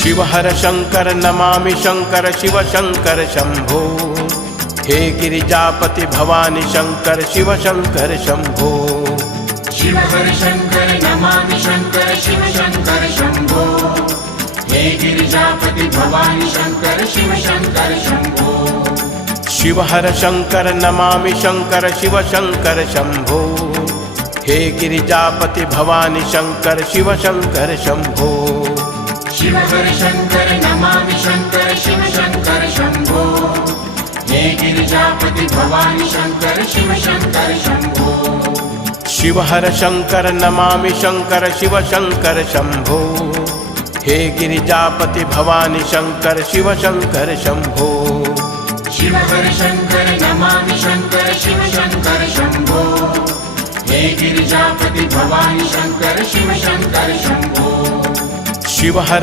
Shiv हर Shankar Namami Shankar Shiv Shankar Shambho. हे Girijapati Bhavani Shankar Shiv Shankar Shambho. Shiv हर Shankar Namami Shankar Shiv Shankar Shambho. हे Girijapati Bhavani Shankar Shiv Shankar Shambho. Shiv हर Shankar Namami Shankar Shiv Shankar Shambho. हे Girijapati Bhavani Shankar Shiv Shankar Shambho. Shiv हर Shankar Namami Shankar Shiv Shankar Shambho. हे Girijapati Bhavani Shankar Shiv Shankar Shambho. Shiv हर Shankar Namami Shankar Shiv Shankar Shambho. हे Girijapati Bhavani Shankar Shiv Shankar Shambho. Shiv हर Shankar Namami Shankar Shiv Shankar Shambho. हे Girijapati Bhavani Shankar Shiv Shankar Shambho. Shiv हर